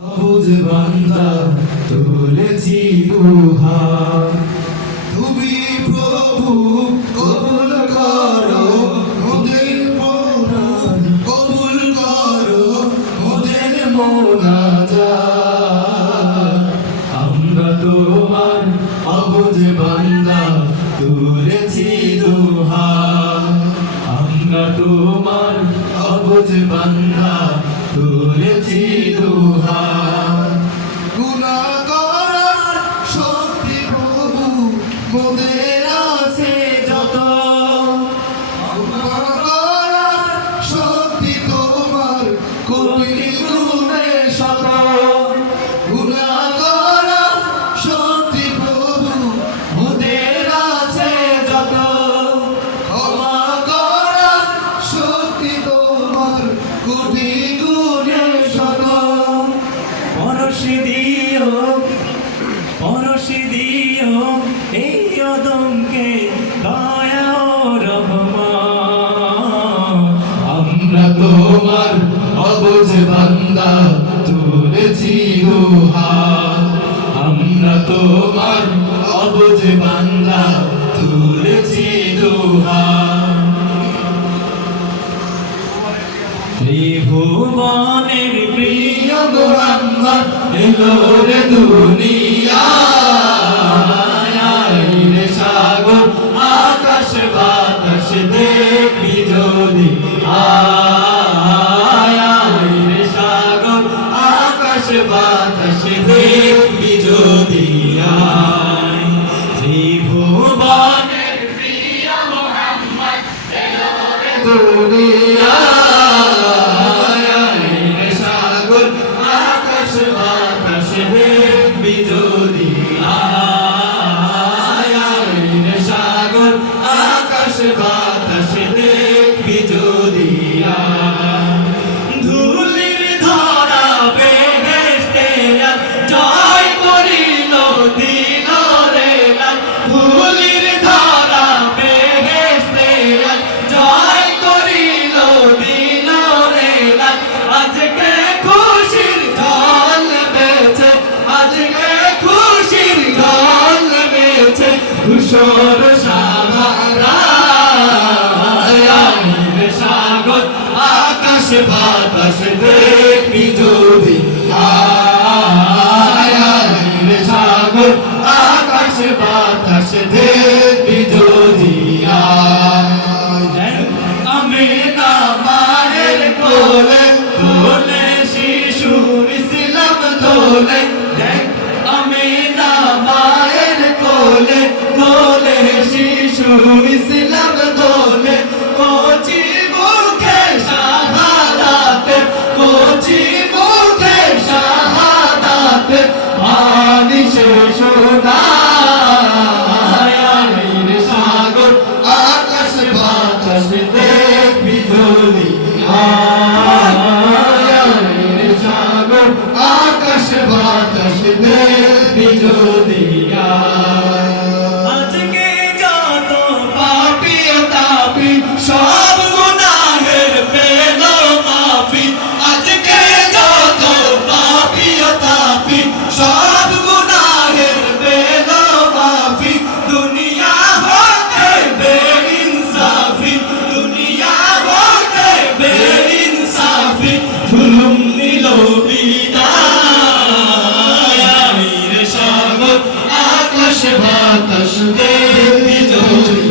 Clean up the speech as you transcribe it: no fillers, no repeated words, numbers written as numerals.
সবুজ বান্দা তুলেছি দুহাত, তুমি প্রভু কবুল করো মোদের মোনাজাত, কবুল করো মোদের মোনাজাত। আমরা তোমার সবুজ বান্দা তুলেছি দুহাত, আমরা তোমার সবুজ বান্দা তুলেছি দুহাত। গুনাহ করার শক্তি প্রভু মোদের আছে যত, গুনাহ করার শক্তি তোমার কোটি গুণে শত। গুনাহ করার শক্তি প্রভু মোদের আছে যত, ক্ষমা করার শক্তি তোমার কোটি গুণে শত। পরশি দিও এই অদমকে দয়া ও রহমান। আমরা তোমার অবুঝ বান্দা তুলেছি দুহাত, আমরা তোমার অবুঝ বান্দা তুলেছি দুহাত। ত্রিভুবনের প্রিয় মোহাম্মদ এলো রে দুনিয়ায়, রে সাগর আকাশ বাতাস দেখবি যদি আয়, রে সাগর আকাশ বাতাস দেখবি যদি আয়। ত্রিভুবনের প্রিয় মোহাম্মদ এলো রে দুনিয়ায়, রে সাগর আকাশ বাতাস দেখবি যদি আয়, রে সাগর আকাশ বাতাস দেখবি যদি আয়। ধুলির ধরা বেহেশতে জয় করিল দিল রে লাল। ধুলির ধরা বেহেশতে জয় করিল দিল রে লাল। আজকে খুশির ঢল নেমেছে, আজকে খুশির ঢল নেমেছে ধূসর সাগর সাগর আকাশ বাতাস দেখবি যদি আয়, রে সাগর আকাশ বাতাস দেখবি যদি আয়। আমি না মায়ের কোলে কোলে শিশু ইসলাম দোলে। আমি না মায়ের কোলে কোলে শিশু ইসলাম দোলে। কচি মুখে শাহাদাতে, কচি মুখে শাহাদাতে আনি শেষ রে সাগর আকাশ বাতাস দেখবি যদি আয় রে সাগর আকাশ বাতাস দেখবি যদি আজকে যত পাপী তাপী সব গুনাহের পেল মাফি। আজকে যত পাপী তাপী সব গুনাহের পেল মাফি। দুনিয়া হতে বেইনসাফি, দুনিয়া হতে বেইনসাফি জুলুম নিল বিদায়। রে সাগর আকাশ বাতাস দেখবি যদি